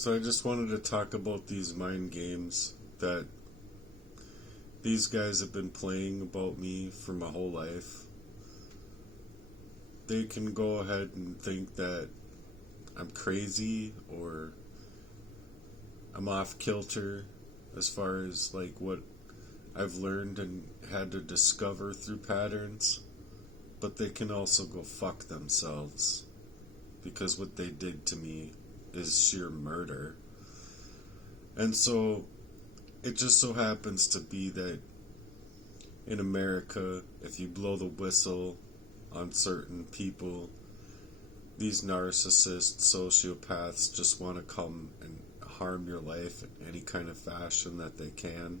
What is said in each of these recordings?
So I just wanted to talk about these mind games that these guys have been playing about me for my whole life. They can go ahead and think that I'm crazy or I'm off kilter as far as like what I've learned and had to discover through patterns, but they can also go fuck themselves because what they did to me is sheer murder. And so it just so happens to be that in America, if you blow the whistle on certain people, these narcissists, sociopaths just want to come and harm your life in any kind of fashion that they can.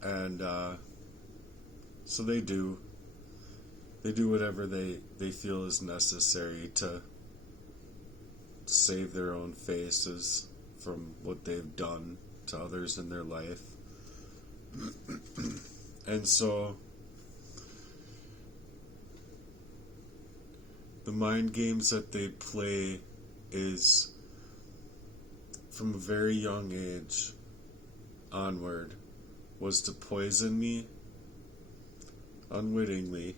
And so they do. They do whatever they feel is necessary to save their own faces from what they've done to others in their life. And so the mind games that they play is from a very young age onward was to poison me unwittingly,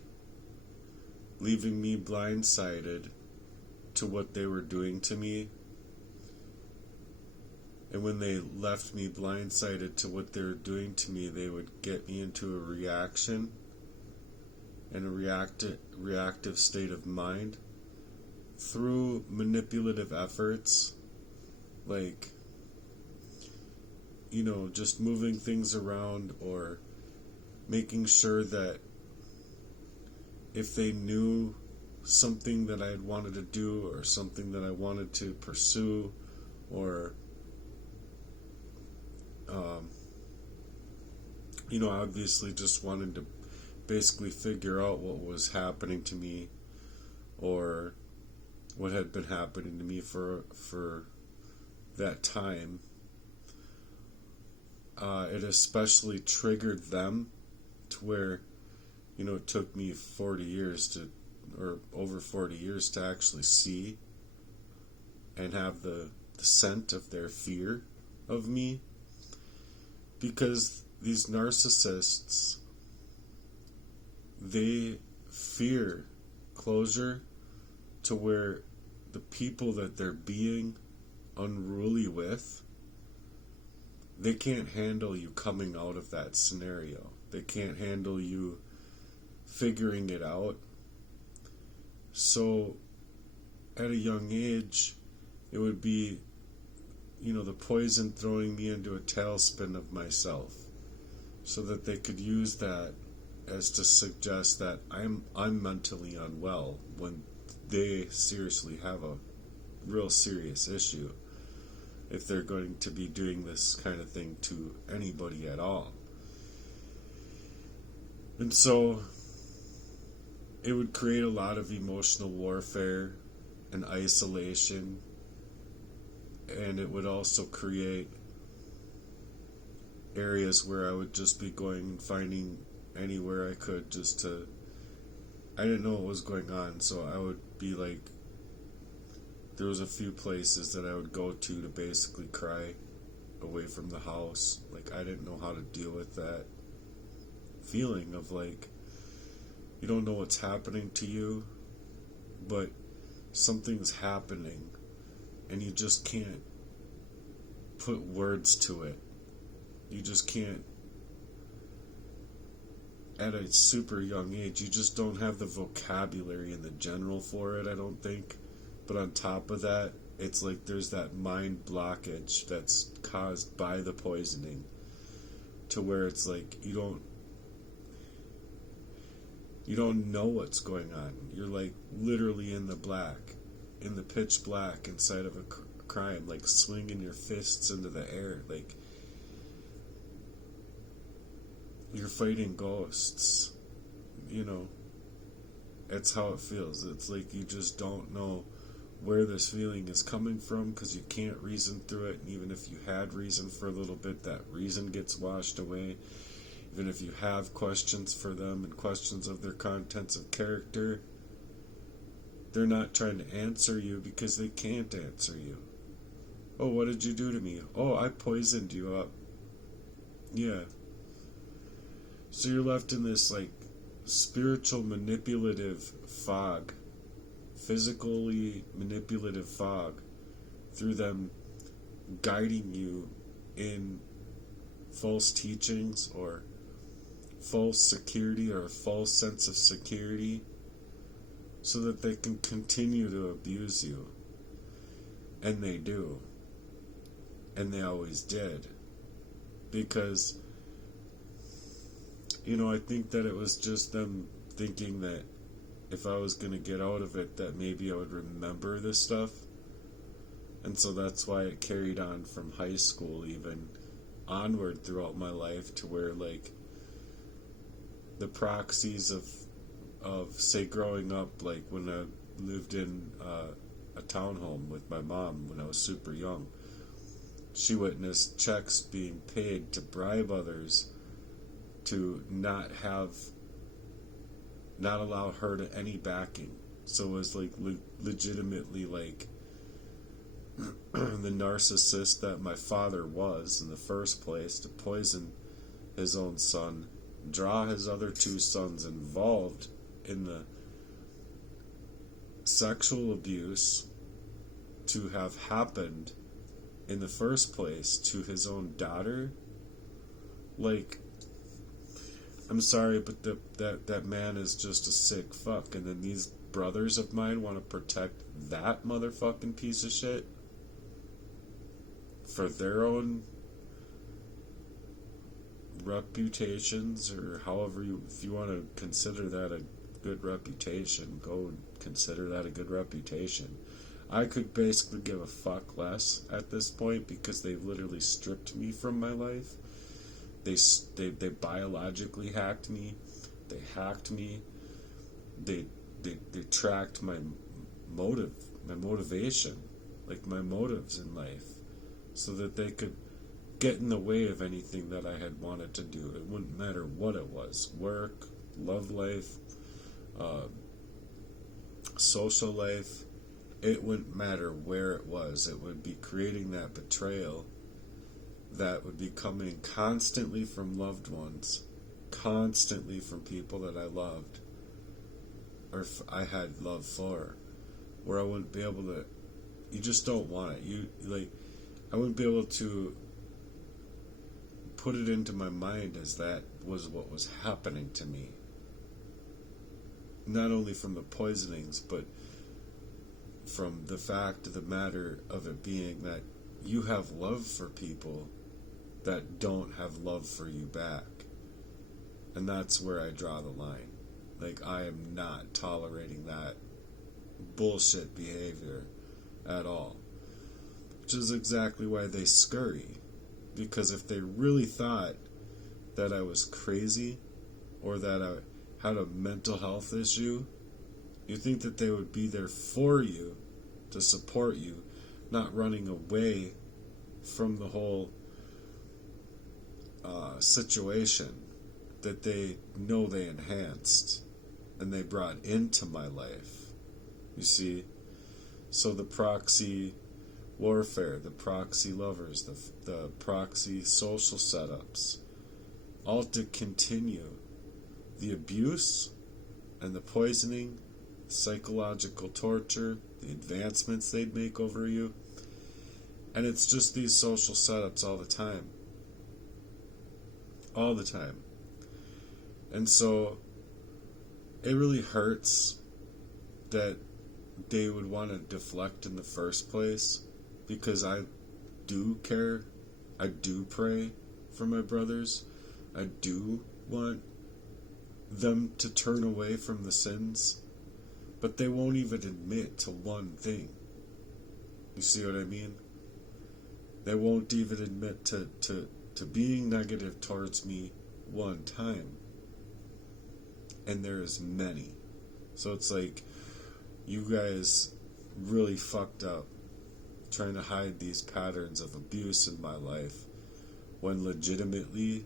leaving me blindsided to what they were doing to me. And when they left me blindsided to what they were doing to me, they would get me into a reaction and a reactive state of mind through manipulative efforts, like, just moving things around or making sure that if they knew something that I had wanted to do or something that I wanted to pursue or obviously just wanted to basically figure out what was happening to me or what had been happening to me for that time. It especially triggered them to where, it took me 40 years or over 40 years to actually see and have the scent of their fear of me. Because these narcissists, they fear closure to where the people that they're being unruly with, they can't handle you coming out of that scenario. They can't handle you figuring it out. So at a young age, it would be, the poison throwing me into a tailspin of myself so that they could use that as to suggest that I'm mentally unwell when they seriously have a real serious issue if they're going to be doing this kind of thing to anybody at all. And so it would create a lot of emotional warfare and isolation, and it would also create areas where I would just be going and finding anywhere I could I didn't know what was going on, so I would be like, there was a few places that I would go to basically cry away from the house. Like, I didn't know how to deal with that feeling of like, you don't know what's happening to you, but something's happening and you just can't put words to it. You just can't. At a super young age, you just don't have the vocabulary in the general for it, I don't think. But on top of that, it's like there's that mind blockage that's caused by the poisoning to where it's like you don't know what's going on. You're like literally in the pitch black inside of a crime, like swinging your fists into the air, like you're fighting ghosts. It's how it feels. It's like you just don't know where this feeling is coming from because you can't reason through it, and even if you had reason for a little bit, that reason gets washed away. Even if you have questions for them and questions of their contents of character, they're not trying to answer you because they can't answer you. Oh, what did you do to me? Oh, I poisoned you up. Yeah. So you're left in this, like, spiritual manipulative fog, physically manipulative fog, through them guiding you in false teachings or false security or a false sense of security, so that they can continue to abuse you. And they do. And they always did. Because, I think that it was just them thinking that if I was going to get out of it, that maybe I would remember this stuff. And so that's why it carried on from high school even onward throughout my life, to where, like, the proxies of say growing up, like when I lived in a townhome with my mom when I was super young, she witnessed checks being paid to bribe others to not allow her to any backing. So it was like legitimately like the narcissist that my father was in the first place, to poison his own son, draw his other two sons involved in the sexual abuse to have happened in the first place to his own daughter. Like, I'm sorry, but that man is just a sick fuck. And then these brothers of mine want to protect that motherfucking piece of shit for their own reputations, or however if you want to consider that a good reputation, go and consider that a good reputation. I could basically give a fuck less at this point, because they've literally stripped me from my life. They biologically hacked me. They hacked me. They tracked my motivation, like my motives in life, so that they could get in the way of anything that I had wanted to do. It wouldn't matter what it was: work, love life, social life. It wouldn't matter where it was. It would be creating that betrayal that would be coming constantly from loved ones, constantly from people that I loved, or I had love for, where I wouldn't be able to. You just don't want it. I wouldn't be able to put it into my mind as that was what was happening to me. Not only from the poisonings, but from the fact of the matter of it being that you have love for people that don't have love for you back. And that's where I draw the line. Like, I am not tolerating that bullshit behavior at all. Which is exactly why they scurry. Because if they really thought that I was crazy, or that I had a mental health issue, you think that they would be there for you, to support you, not running away from the whole situation that they know they enhanced and they brought into my life. You see? So the proxy warfare, the proxy lovers, the proxy social setups, all to continue the abuse and the poisoning, psychological torture, the advancements they'd make over you. And it's just these social setups all the time. All the time. And so it really hurts that they would want to deflect in the first place, because I do care. I do pray for my brothers. I do want them to turn away from the sins, but they won't even admit to one thing. You see what I mean? They won't even admit to being negative towards me one time. And there's many. So it's like, you guys really fucked up trying to hide these patterns of abuse in my life, when legitimately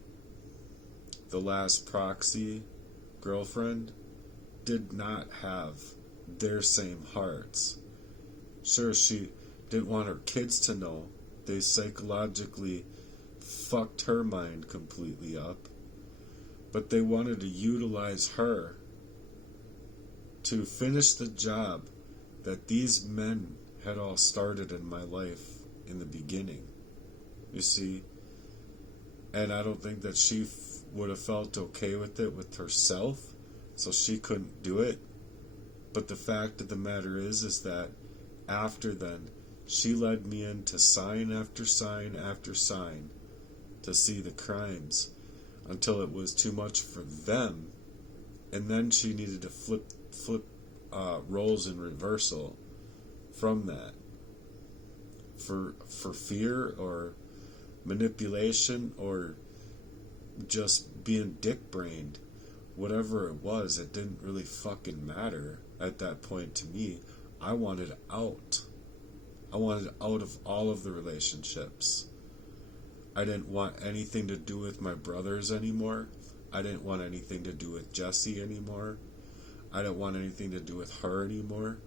the last proxy girlfriend did not have their same hearts. Sure, she didn't want her kids to know They psychologically fucked her mind completely up. But they wanted to utilize her to finish the job that these men had all started in my life in the beginning. You see? And I don't think that she would have felt okay with it with herself, so she couldn't do it. But the fact of the matter is that after then, she led me into sign after sign after sign to see the crimes until it was too much for them, and then she needed to flip roles in reversal from that for fear or manipulation or just being dick-brained. Whatever it was, it didn't really fucking matter at that point to me. I wanted out. I wanted out of all of the relationships. I didn't want anything to do with my brothers anymore. I didn't want anything to do with Jessie anymore. I didn't want anything to do with her anymore.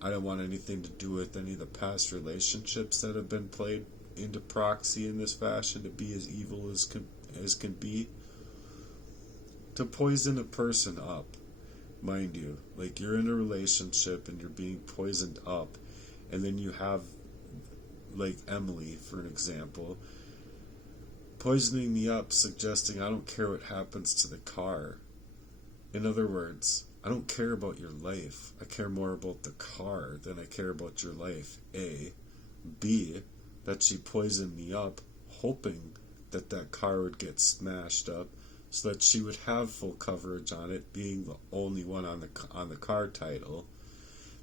I didn't want anything to do with any of the past relationships that have been played into proxy in this fashion to be as evil as can be. To poison a person up, mind you, like you're in a relationship and you're being poisoned up, and then you have, like Emily, for an example, poisoning me up, suggesting I don't care what happens to the car. In other words, I don't care about your life. I care more about the car than I care about your life, A. B, that she poisoned me up, hoping that that car would get smashed up so that she would have full coverage on it, being the only one on the car title,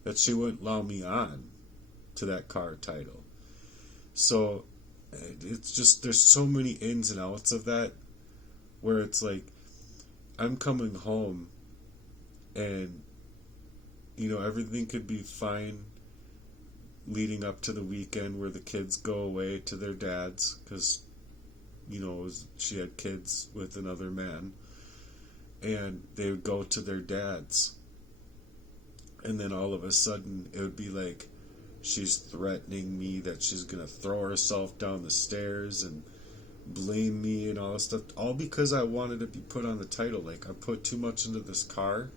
that she wouldn't allow me on to that car title. So it's just, there's so many ins and outs of that, where it's like, I'm coming home and, you know, everything could be fine leading up to the weekend where the kids go away to their dads, because, you know, she had kids with another man, and they would go to their dads, and then all of a sudden it would be like, she's threatening me that she's gonna throw herself down the stairs and blame me and all this stuff, all because I wanted to be put on the title. Like, I put too much into this car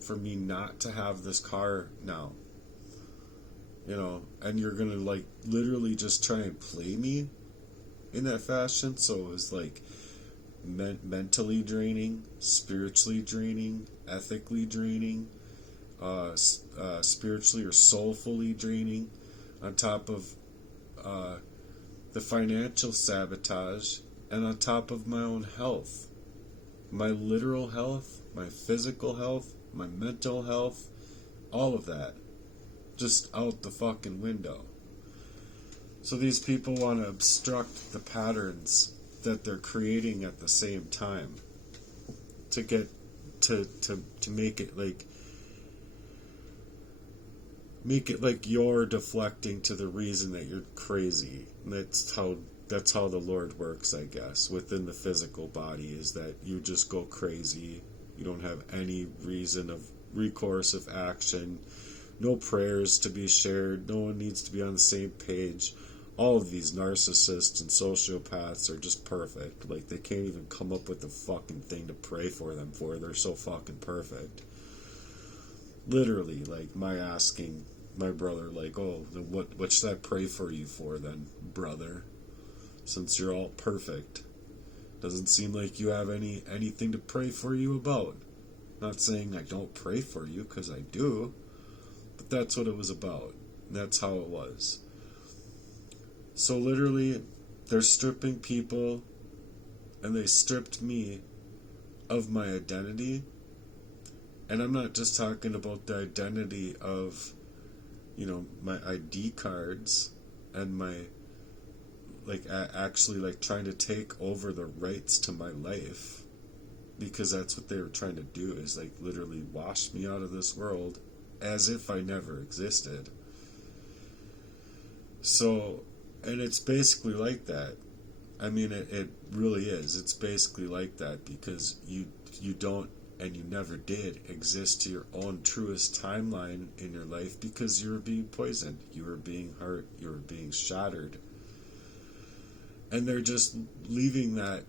for me not to have this car now, you know, and you're gonna, like, literally just try and play me in that fashion. So it was like mentally draining, spiritually draining, ethically draining, spiritually or soulfully draining, on top of the financial sabotage, and on top of my own health, my literal health, my physical health, my mental health, all of that just out the fucking window. So these people want to obstruct the patterns that they're creating at the same time to get to make it like you're deflecting to the reason that you're crazy. And that's how the Lord works, I guess, within the physical body, is that you just go crazy. You don't have any reason of recourse of action, no prayers to be shared, no one needs to be on the same page. All of these narcissists and sociopaths are just perfect. Like, they can't even come up with a fucking thing to pray for them for. They're so fucking perfect. Literally, like, my asking my brother, like, oh, then what should I pray for you for then, brother? Since you're all perfect. Doesn't seem like you have anything to pray for you about. Not saying I don't pray for you, because I do. But that's what it was about. That's how it was. So literally, they're stripping people, and they stripped me of my identity. And I'm not just talking about the identity of, you know, my ID cards and my, like, actually, like, trying to take over the rights to my life. Because that's what they were trying to do, is, like, literally wash me out of this world as if I never existed. So, and it's basically like that. I mean, it really is. It's basically like that, because you don't, and you never did, exist to your own truest timeline in your life, because you were being poisoned, you were being hurt, you were being shattered. And they're just leaving that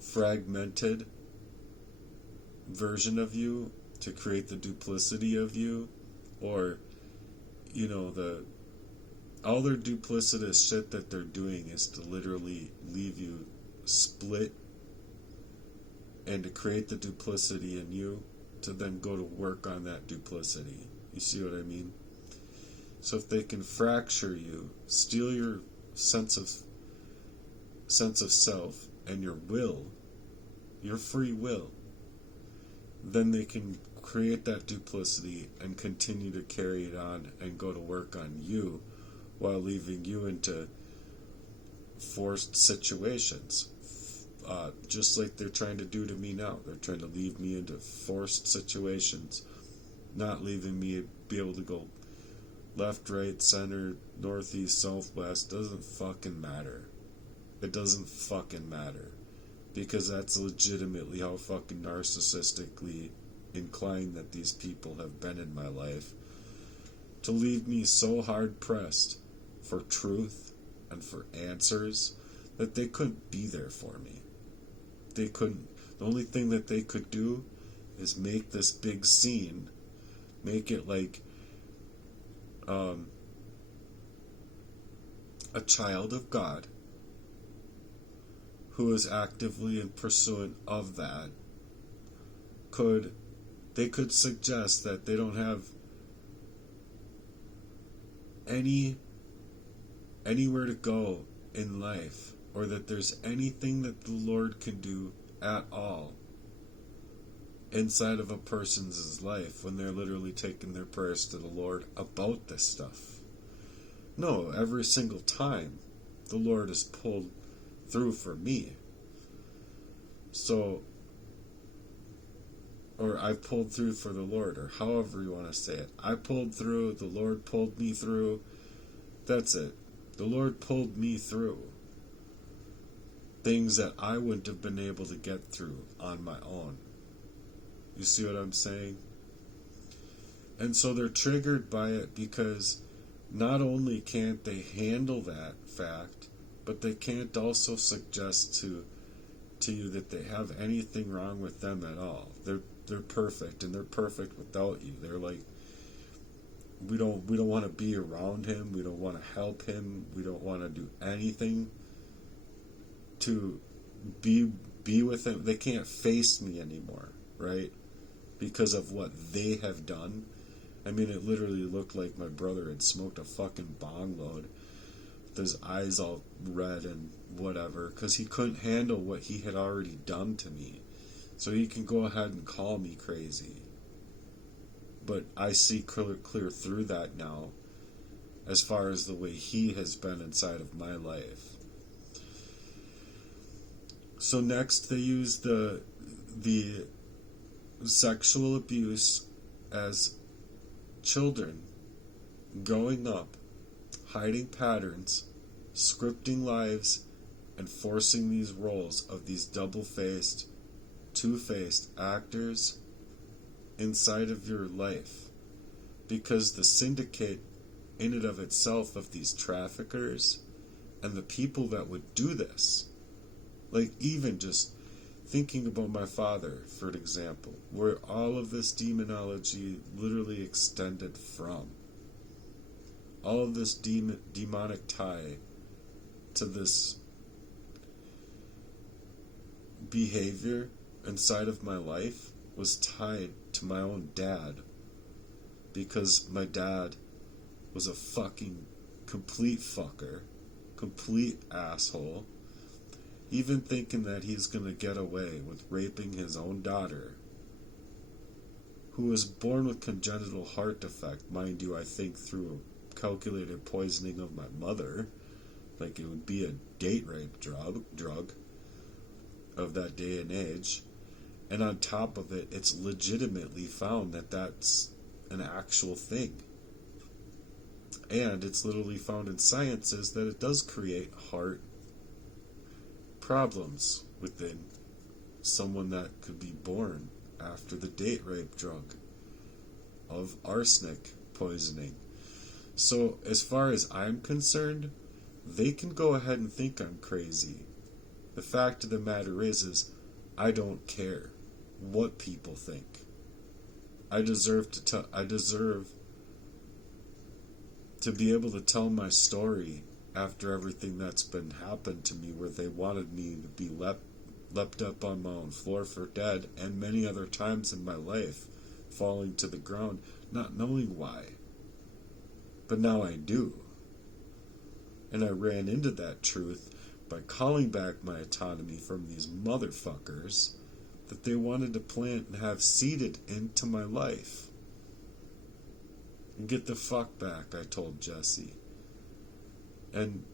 fragmented version of you to create the duplicity of you, or the all their duplicitous shit that they're doing is to literally leave you split and to create the duplicity in you to then go to work on that duplicity. You see what I mean? So if they can fracture you, steal your sense of self and your will, your free will, then they can create that duplicity and continue to carry it on and go to work on you while leaving you into forced situations. Just like they're trying to do to me now. They're trying to leave me into forced situations, not leaving me be able to go left, right, center, northeast, southwest. Doesn't fucking matter. It doesn't fucking matter. Because that's legitimately how fucking narcissistically inclined that these people have been in my life. To leave me so hard pressed for truth and for answers that they couldn't be there for me. They couldn't. The only thing that they could do is make this big scene, make it like a child of God who is actively in pursuit of that. They could suggest that they don't have anywhere to go in life, or that there's anything that the Lord can do at all inside of a person's life when they're literally taking their prayers to the Lord about this stuff. No, every single time the Lord has pulled through for me. So, or I pulled through for the Lord, or however you want to say it. I pulled through, the Lord pulled me through. That's it. The Lord pulled me through things that I wouldn't have been able to get through on my own. You see what I'm saying? And so they're triggered by it because not only can't they handle that fact, but they can't also suggest to you that they have anything wrong with them at all. They're perfect, and they're perfect without you. They're like, we don't want to be around him. We don't want to help him. We don't want to do anything to be with him. They can't face me anymore, right? Because of what they have done. I mean, it literally looked like my brother had smoked a fucking bong load with his eyes all red and whatever, because he couldn't handle what he had already done to me. So he can go ahead and call me crazy. But I see clear through that now, as far as the way he has been inside of my life. So next they use the sexual abuse as children growing up, hiding patterns, scripting lives, and forcing these roles of these double-faced, two-faced actors inside of your life. Because the syndicate in and of itself of these traffickers and the people that would do this, like even just thinking about my father, for an example, where all of this demonology literally extended from. All of this demonic tie to this behavior inside of my life was tied to my own dad, because my dad was a fucking complete fucker, complete asshole, even thinking that he's going to get away with raping his own daughter, who was born with congenital heart defect, mind you, I think through calculated poisoning of my mother, like it would be a date rape drug of that day and age. And on top of it, it's legitimately found that that's an actual thing. And it's literally found in sciences that it does create heart problems within someone that could be born after the date rape drug of arsenic poisoning. So as far as I'm concerned, they can go ahead and think I'm crazy. The fact of the matter is I don't care what people think. I deserve to be able to tell my story after everything that's been happened to me, where they wanted me to be leapt up on my own floor for dead, and many other times in my life falling to the ground, not knowing why. But now I do. And I ran into that truth by calling back my autonomy from these motherfuckers that they wanted to plant and have seeded into my life. And get the fuck back, I told Jesse. And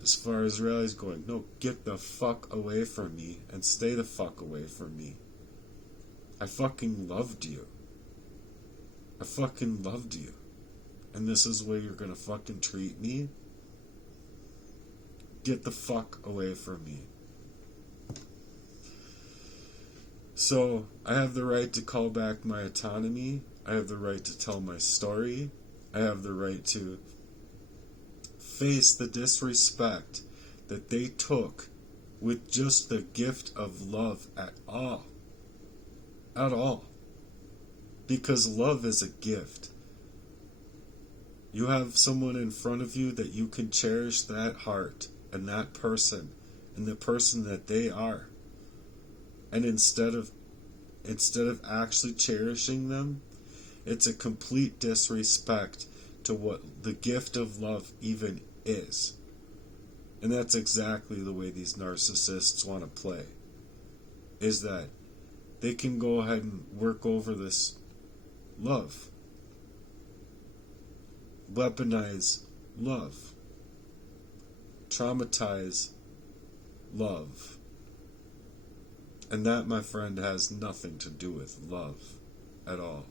as far as Riley's going, no, get the fuck away from me and stay the fuck away from me. I fucking loved you. I fucking loved you. And this is the way you're gonna fucking treat me? Get the fuck away from me. So, I have the right to call back my autonomy. I have the right to tell my story. I have the right to face the disrespect that they took with just the gift of love at all. At all. Because love is a gift. You have someone in front of you that you can cherish that heart and that person and the person that they are. And instead of actually cherishing them, it's a complete disrespect to what the gift of love even is. And that's exactly the way these narcissists want to play. Is that they can go ahead and work over this love. Weaponize love. Traumatize love. And that, my friend, has nothing to do with love at all.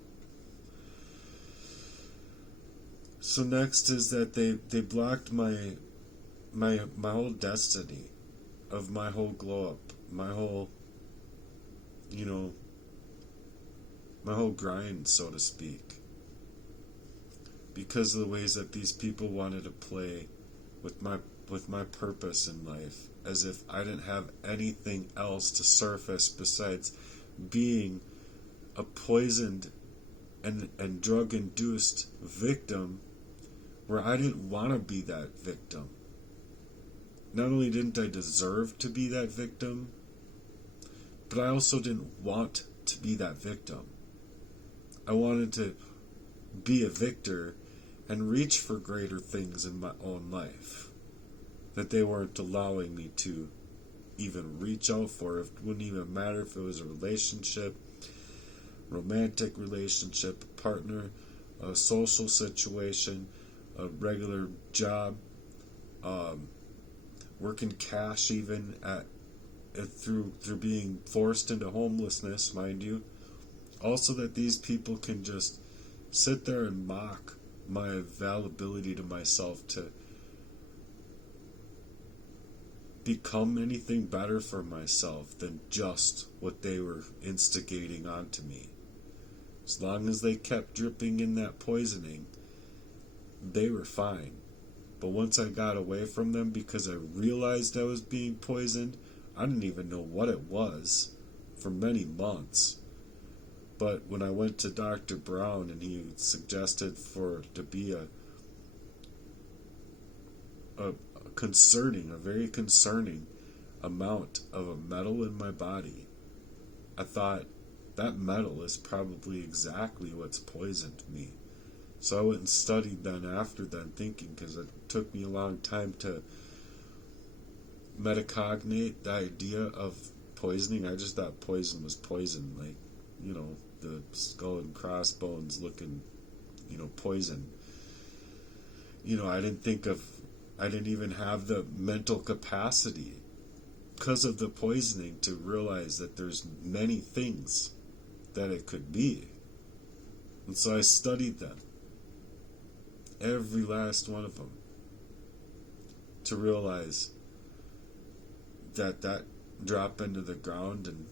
So next is that they blocked my whole destiny of my whole glow up, my whole, my whole grind, so to speak. Because of the ways that these people wanted to play with my purpose in life, as if I didn't have anything else to surface besides being a poisoned and drug-induced victim, where I didn't want to be that victim. Not only didn't I deserve to be that victim, but I also didn't want to be that victim. I wanted to be a victor and reach for greater things in my own life that they weren't allowing me to even reach out for. It wouldn't even matter if it was a relationship, romantic relationship, a partner, a social situation, a regular job, working cash, even through being forced into homelessness, mind you. Also, that these people can just sit there and mock my availability to myself to become anything better for myself than just what they were instigating onto me. As long as they kept dripping in that poisoning, they were fine. But once I got away from them, because I realized I was being poisoned, I didn't even know what it was for many months. But when I went to Dr. Brown and he suggested to be a very concerning amount of a metal in my body, I thought that metal is probably exactly what's poisoned me. So I went and studied then after then, thinking, because it took me a long time to metacognate the idea of poisoning. I just thought poison was poison, like, the skull and crossbones looking, poison. I didn't even have the mental capacity because of the poisoning to realize that there's many things that it could be. And so I studied them, every last one of them, to realize that drop into the ground and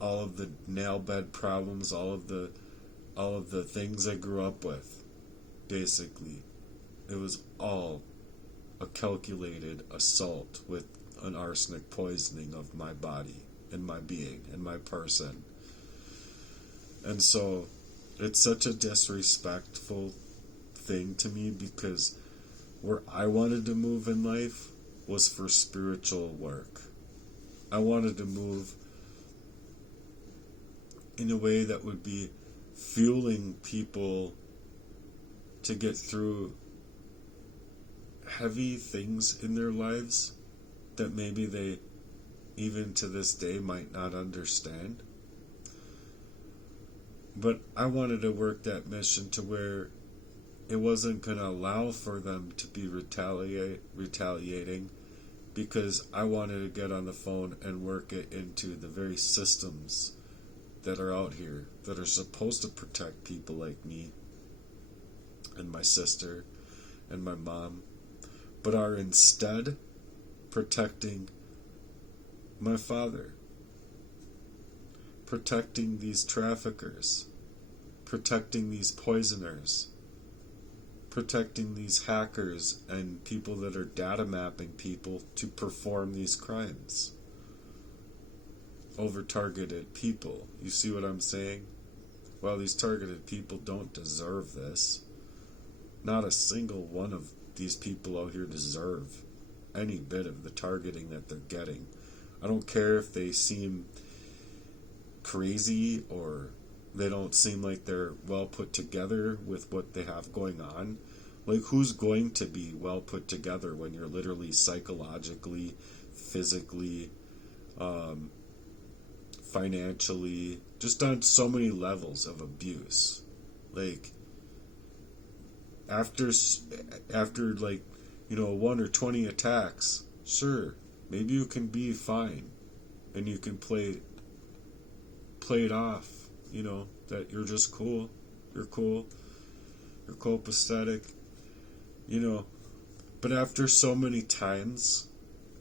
all of the nail bed problems, all of the things I grew up with, basically, it was all a calculated assault with an arsenic poisoning of my body and my being and my person. And so it's such a disrespectful thing to me, because where I wanted to move in life was for spiritual work. I wanted to move in a way that would be fueling people to get through heavy things in their lives that maybe they, even to this day, might not understand. But I wanted to work that mission to where it wasn't going to allow for them to be retaliating, because I wanted to get on the phone and work it into the very systems that are out here that are supposed to protect people like me and my sister and my mom, but are instead protecting my father, protecting these traffickers, protecting these poisoners, protecting these hackers and people that are data mapping people to perform these crimes over targeted people. You see what I'm saying? Well, these targeted people don't deserve this. Not a single one of these people out here deserve any bit of the targeting that they're getting. I don't care if they seem crazy or they don't seem like they're well put together with what they have going on. Like, who's going to be well put together when you're literally psychologically, physically, financially, just on so many levels of abuse? Like, after like, 1 or 20 attacks, sure, maybe you can be fine and you can play it off, that you're just cool, you're copacetic, but after so many times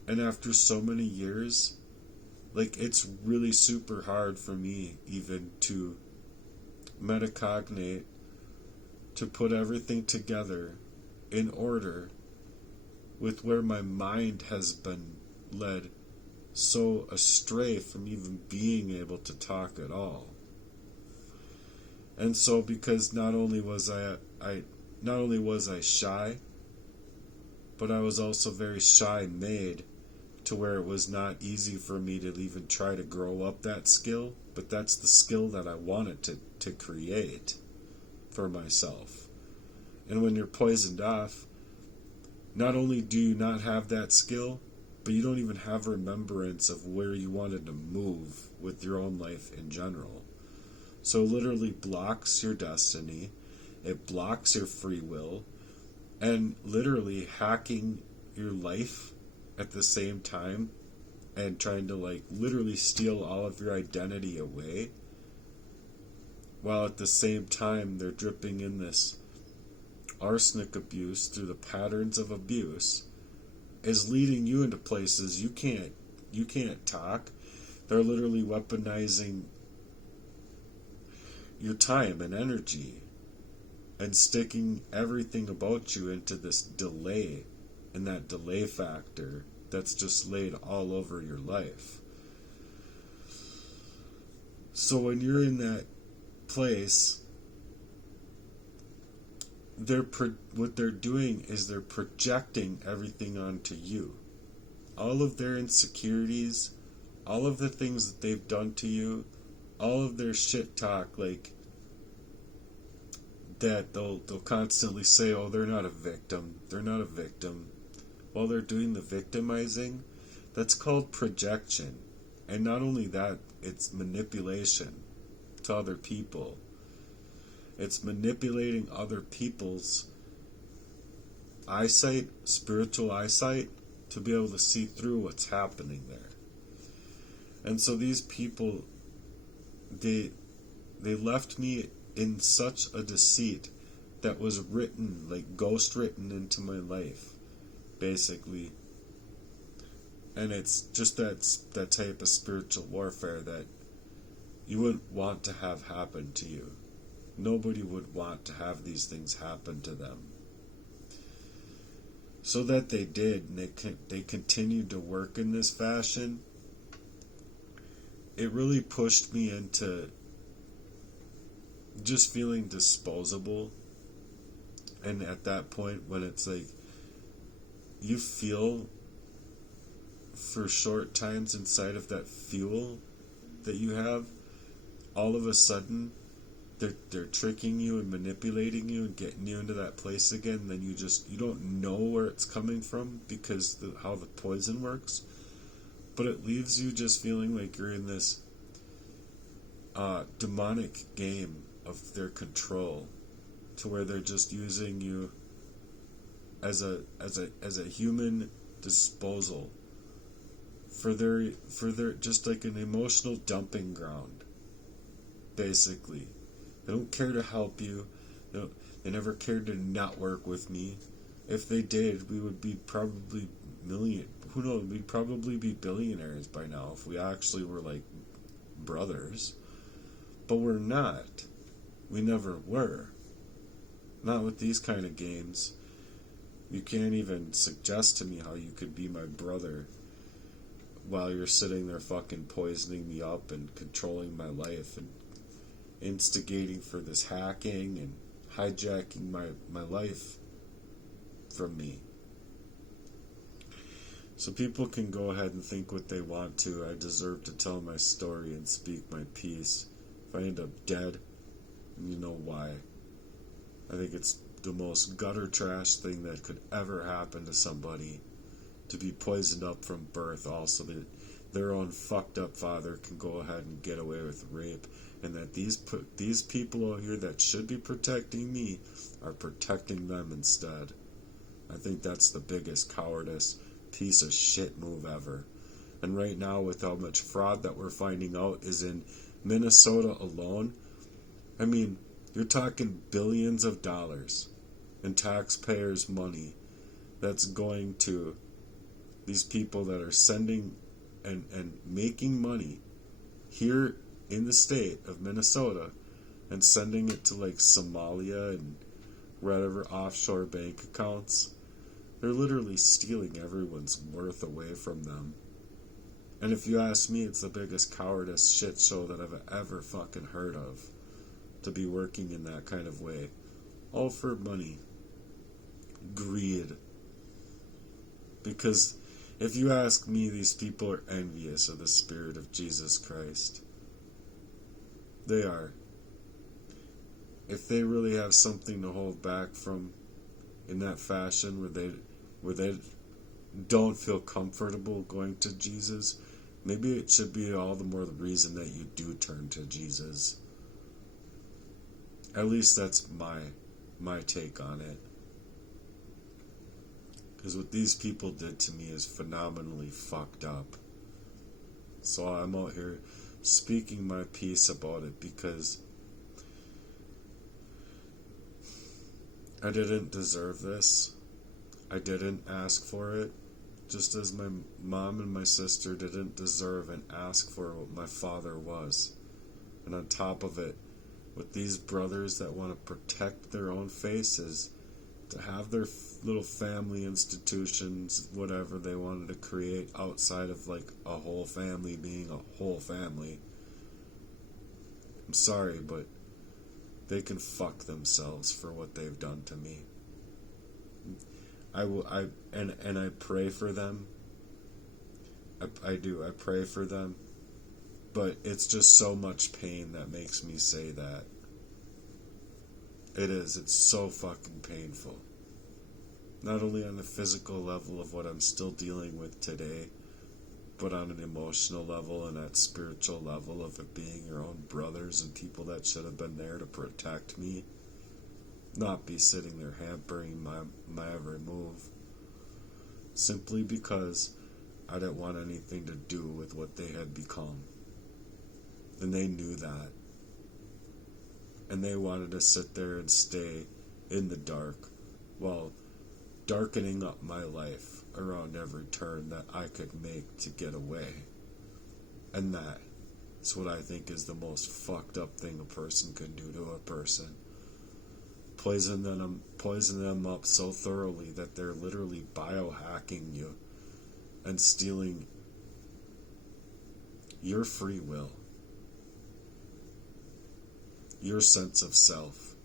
and after so many years, like, it's really super hard for me even to metacognate, to put everything together in order with where my mind has been led so astray from even being able to talk at all. And so, because not only was I shy, but I was also very shy made, to where it was not easy for me to even try to grow up that skill. But that's the skill that I wanted to create for myself. And when you're poisoned off, not only do you not have that skill, but you don't even have remembrance of where you wanted to move with your own life in general. So it literally blocks your destiny, it blocks your free will, and literally hacking your life at the same time and trying to literally steal all of your identity away, while at the same time they're dripping in this arsenic abuse through the patterns of abuse, is leading you into places you can't talk. They're literally weaponizing your time and energy and sticking everything about you into this delay, and that delay factor that's just laid all over your life. So when you're in that place, what they're doing is they're projecting everything onto you. All of their insecurities, all of the things that they've done to you, all of their shit talk, that they'll constantly say, oh, they're not a victim. While they're doing the victimizing, that's called projection. And not only that, it's manipulation to other people. It's manipulating other people's eyesight, spiritual eyesight, to be able to see through what's happening there. And so these people, they left me in such a deceit that was written, ghost written into my life, basically. And it's just that type of spiritual warfare that you wouldn't want to have happen to you. Nobody would want to have these things happen to them. So that they did, and they continued to work in this fashion. It really pushed me into just feeling disposable. And at that point, when it's like you feel for short times inside of that fuel that you have, all of a sudden they're tricking you and manipulating you and getting you into that place again. And then you don't know where it's coming from because how the poison works, but it leaves you just feeling like you're in this demonic game of their control, to where they're just using you as a human disposal for their just like an emotional dumping ground. Basically, they don't care to help you. They never cared to not work with me. If they did, we would be probably who knows, we'd probably be billionaires by now if we actually were like brothers. But we're not. We never were. Not with these kind of games. You can't even suggest to me how you could be my brother while you're sitting there fucking poisoning me up and controlling my life and instigating for this hacking and hijacking my life from me. So people can go ahead and think what they want to. I deserve to tell my story and speak my piece. If I end up dead, you know why. I think it's the most gutter trash thing that could ever happen to somebody, to be poisoned up from birth, also that their own fucked up father can go ahead and get away with rape, and that these people out here that should be protecting me are protecting them instead. I think that's the biggest cowardice piece of shit move ever. And right now, with how much fraud that we're finding out is in Minnesota alone, I mean, you're talking billions of dollars in taxpayers' money that's going to these people that are sending and making money here in the state of Minnesota and sending it to like Somalia and whatever offshore bank accounts. They're literally stealing everyone's worth away from them. And if you ask me, it's the biggest cowardice shit show that I've ever fucking heard of, to be working in that kind of way. All for money. Greed. Because if you ask me, these people are envious of the Spirit of Jesus Christ. They are. If they really have something to hold back from in that fashion where they don't feel comfortable going to Jesus, maybe it should be all the more the reason that you do turn to Jesus. At least that's my take on it. Because what these people did to me is phenomenally fucked up. So I'm out here speaking my piece about it because I didn't deserve this. I didn't ask for it. Just as my mom and my sister didn't deserve and ask for what my father was. And on top of it, with these brothers that want to protect their own faces, to have their little family institutions, whatever they wanted to create outside of like a whole family being a whole family. I'm sorry, but they can fuck themselves for what they've done to me. I pray for them. I do. I pray for them. But it's just so much pain that makes me say that. It is. It's so fucking painful. Not only on the physical level of what I'm still dealing with today, but on an emotional level and at spiritual level of it being your own brothers and people that should have been there to protect me, not be sitting there hampering my every move, simply because I didn't want anything to do with what they had become. And they knew that. And they wanted to sit there and stay in the dark while darkening up my life around every turn that I could make to get away. And that's what I think is the most fucked up thing a person can do to a person. poison them up so thoroughly that they're literally biohacking you and stealing your free will, your sense of self,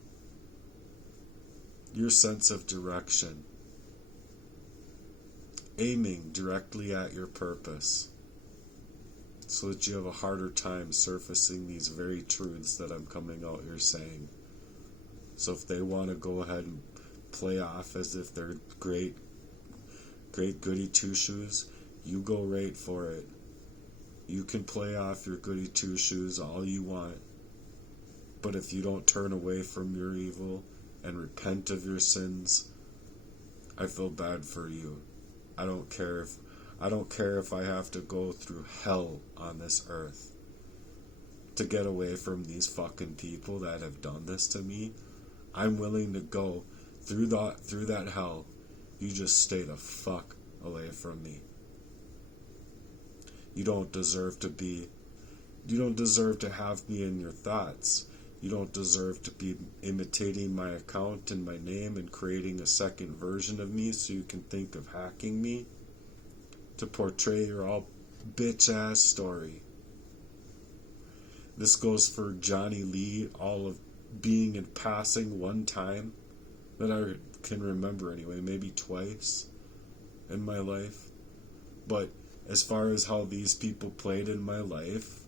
your sense of direction, aiming directly at your purpose, so that you have a harder time surfacing these very truths that I'm coming out here saying. So if they want to go ahead and play off as if they're great goody two-shoes, you go right for it. You can play off your goody two-shoes all you want, but if you don't turn away from your evil and repent of your sins, I feel bad for you. I don't care if I have to go through hell on this earth to get away from these fucking people that have done this to me. I'm willing to go through that hell. You just stay the fuck away from me. You don't deserve to have me in your thoughts. You don't deserve to be imitating my account and my name and creating a second version of me so you can think of hacking me to portray your all bitch ass story. This goes for Johnny Lee, all of being in passing one time that I can remember anyway, maybe twice in my life. But as far as how these people played in my life,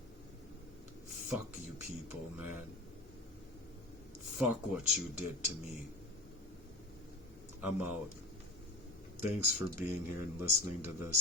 fuck you people, man. Fuck what you did to me. I'm out. Thanks for being here and listening to this.